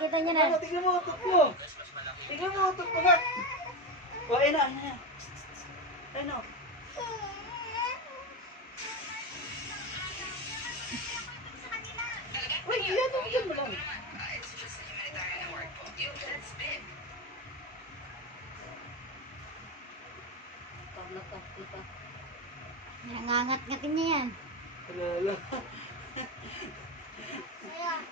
kita niya na. Tingnan mo, utot mo. Tingnan mo, utot mo na. O, ayun na, ayun na. Ayun na. Uy, yan mo lang. Nangangat-ngatin niya yan. Lala.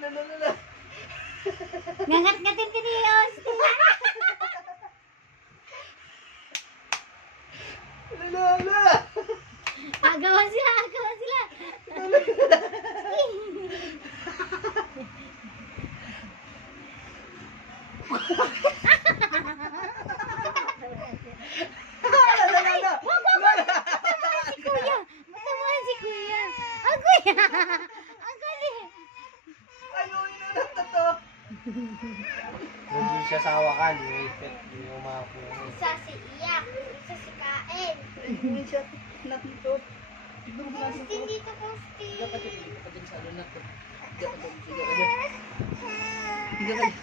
Lala. Ngangat-ngatin din yun. Lala. Agawan sila, agawan sila. Lala. Si kuya. Matamaan si kuya. Ang kuya. Ang galing. Ayaw, inanap na to. Hindi siya sa hawakan, hindi umapo. Isa si Iyak, isa si Kain. Hindi siya nakito. Tignan mo natin Postin to. dito, postin. Dapat hindi ka dyan sa ano na to. Dapat hindi ka dyan. Hindi ka dyan.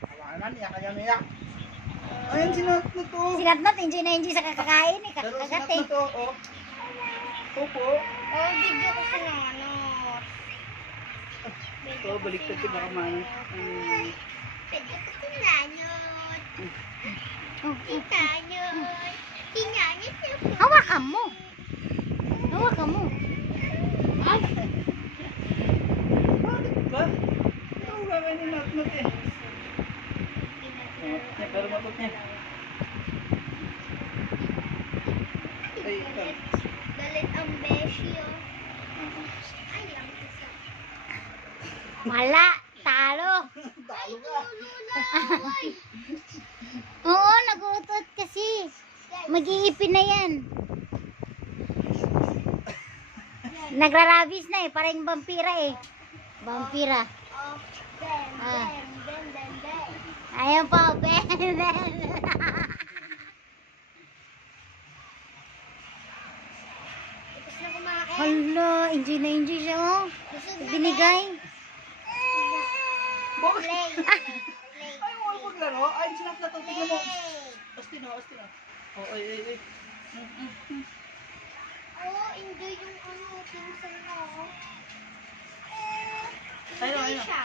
Hawakan na, iyak yan, iyak. Ayun, sinat na to. Sinatnat, enjoy na enjoy sa kakakain eh. Pero sinat Kakagat na eh. to, oh. Opo. Oh, video ko sa ano. Ito, baliktad ko baka man. Video ko sa nanot. Tinanot. Tinanot na po. Hawakan mo. Hawakan mo. Ay. Bakit ba? Ano gagawin ni Natnat eh? Niya, pero matot niya. Ay, ikaw. Galit ang beshi, oh. Ay, ang isa. Wala. Talo. Talo ka. Uy. Oo, nagutot kasi. Mag-iipin na yan. Nagrarabis na eh. Parang vampira eh. Vampira. Oh, ben, Ah. ben. Ayun pa. Ben. Tapos na kumain. Hala. Enjoy na enjoy siya oh. Busog na, Binigay. Bakit? Play. Ay, mo maglaro? Ay, sinat na to. Tingnan mo. Play. Asti na. Oh, ay. Oh, enjoy yung ano, pinsan mo. Ayun, Enjoy ayun. siya.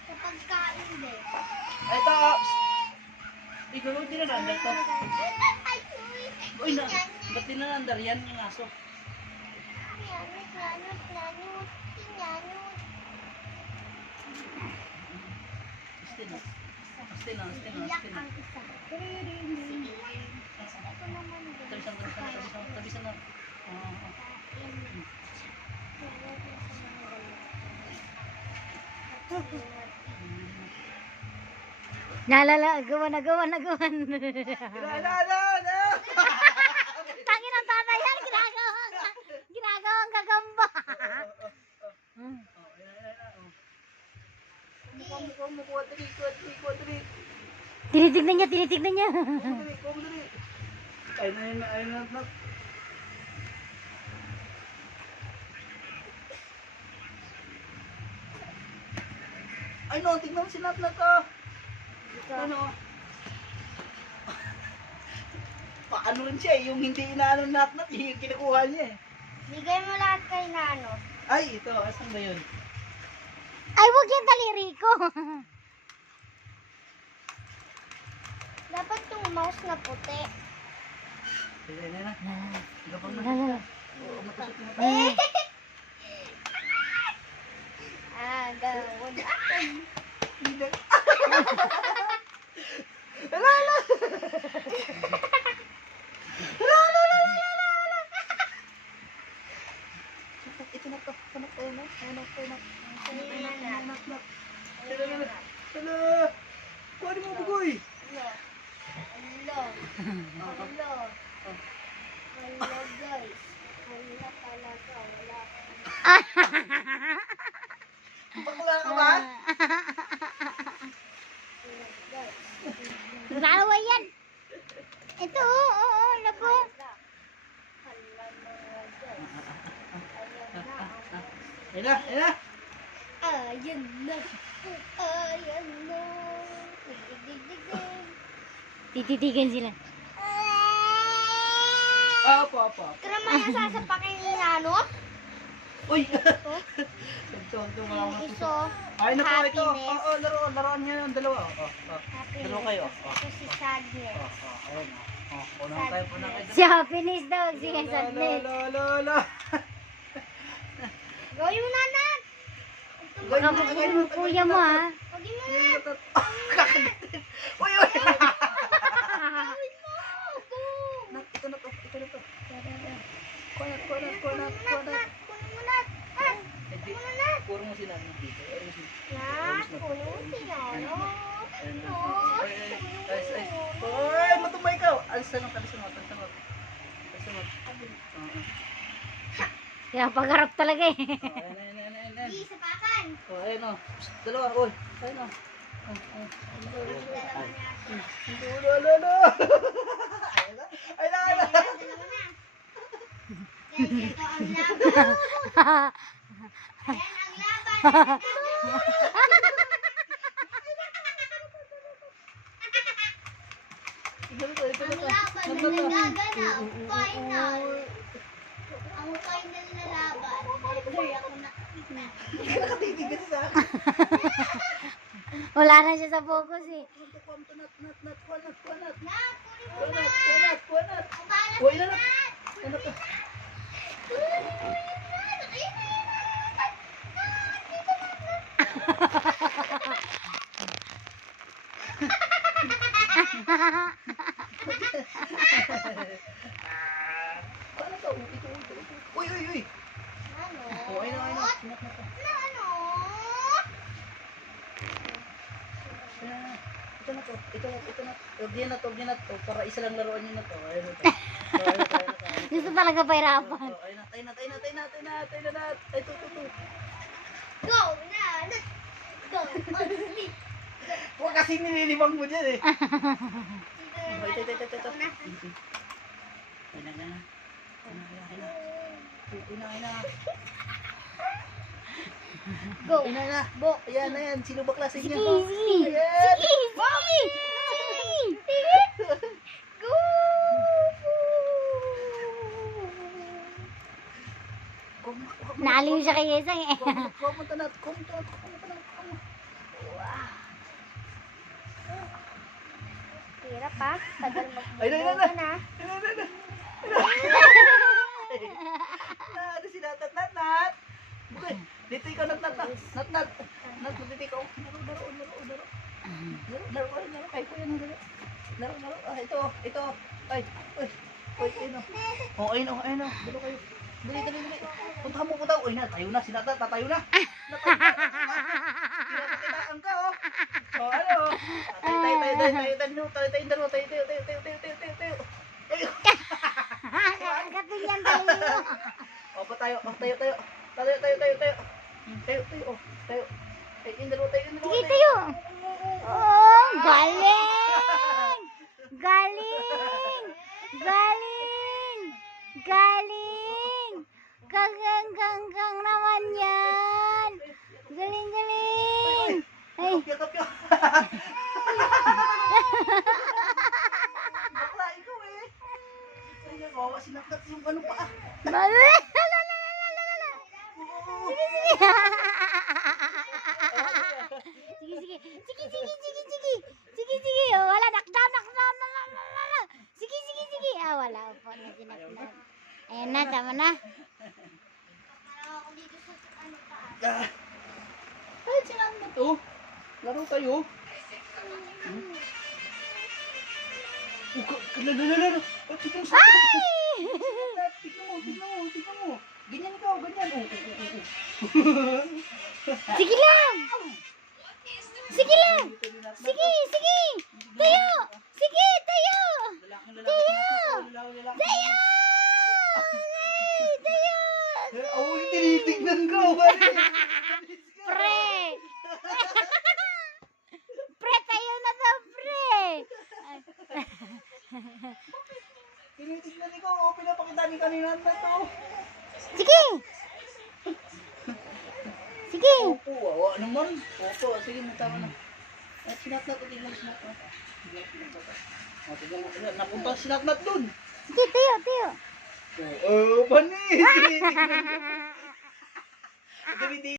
Sa pagkain din. Ay, ito. Ikaw, hindi na nandar to. Ay, uy. Uy, ba't di na nandar yan yung aso? Tinanot. Asti na. Iyak ang isa. Ito naman din. Tabisan na. Nalala. Agawan. Ala! Tangin ang tatay yan. Ginagawang gagamba. Mukuha, dali. Tinitignan niya. Dali. Ayun na. Ay, no, tignan mo si Natnat ka. Ano? Paano rin siya eh, yung hindi inaano Natnat, yung kinukuha niya eh. Bigay mo lahat kay Nanot. Ay, ito, asan ba yun? Ay, wag yan daliri ko. Dapat yung mouse na puti. Ayun na. Gabang na. Nalala. Oo, matusok na. Gawin. Hindi. Ala! Ito na to. Hala! Kuha mo bugoy! Hello, guys. Wala talaga. Wala. Bakla ka ba? Guys. Dalawa yan. Ito, oo, labo. Hala Ayun na, ayun na. Ayan na. Ayan na. Dig-dig-dig-dig. Tititigan sila. Opo, opo. Karamaya sasapakin ni ano? Uy! Ito, wala mo na puso. Iso. Ay, na po ito. Happiness. Oo, laruan niya yung dalawa. Happiness. Dalawa kayo. Ito si sadness. Ayun. Unang tayo, unang kayo. Si happiness daw. Sige, sadness. Lolo. Gawin mo na, Nat. Baka bukod mo kuya mo ha. Gawin mo na. Kakagatin. Uy, uy! Gawin mo. Go. Nat, ito na to. Ito na to. Kunin Kuanat. mo, Nat. Ah, Hindi. Puro mo sila dito. Ayun sila. Nat, kunin mo sila. No. Ayun na. No. Ay, matumay ka. Alisan mo. Kaya pagharap talaga eh. Ayun. Di, sapakan. Ayun o. Dalawa. Uy. Ayun o. Lolo. Ayun na. Dalawa na. Guys, ito ang laban. Ayan ang laban. Ang laban na nagaganap. Final. Ang final na laban. Never ako nakita. Nakatitigil sa akin. Wala na siya sa focus eh. Kuanat. Nat, kunin mo na. Kuanat. Ang balas Uy, ni na. Nat. Ano to? Ayun na yun, Nat. Ayun na yun, Nat. Nat, dito, Nat. Paano to? Ito. Uy. Ano? Oh, ayun na. Ano? Ito na to. Tugyan na to. Para isa lang laruan nyo na to. Ayun na to. Gusto talaga pahirapan. Ayun na. Tayo na. Ay, to. Go na, Nat. Go. Only. Huwag kasi nililibang mo dyan eh. Dito na, Nat. Ito. Ako na. Ayun na. Go. Ayun na. Ayan na yan. Sino ba klase Sige, niya? sige. Ayan. Go. Naaliw siya kay Yesang eh. Kumunta na. Hirap pa. Tagal Ayun na. mag-go na. Ano si Nat? Okay. Dito ikaw, Nat. Dito ikaw. Laro. Kay kuya na laro. Laro. Ito. Ay. Ayun o. Ayun o. Dalo kayo. Dali. Puntahan mo. Uy, tayo na. Si Nat. Tatayo na. Pinapakitaan ka o. O, ano? Tayo. Katiyan tayo. O, pa tayo. Tayo. Tayo. Ay, yung dalawa tayo. Sige tayo. Oh, galing. Gagang naman yan. Galing. Ay, Yakap. Bakla, ikaw eh. Ay, kawawa si Nat yung ano pa. mali. Sige. Oh, wala, knockdown. Sige. Ah, wala po na sinakdan. Ayan na, tama na. Parang ako dito sa ano taas. Ay, silang na to. Laro kayo. Lalo. Tignan mo. Tignan mo. Ganyan ikaw. Sige lang. Sige. Tayo. Sige, tayo. Ay, tinitignan ko. Pre. Pre, tayo na to, pre. Tinitignan ikaw. Pinapakita ni kanina na to. Sige. Ano mo rin? Opo, sige, tama na. At sinatnat, tingnan sinatnat. O, tingnan mo. Napunta sinatnat dun. Sige, tiyo, tiyo. Oh, panis! Dumi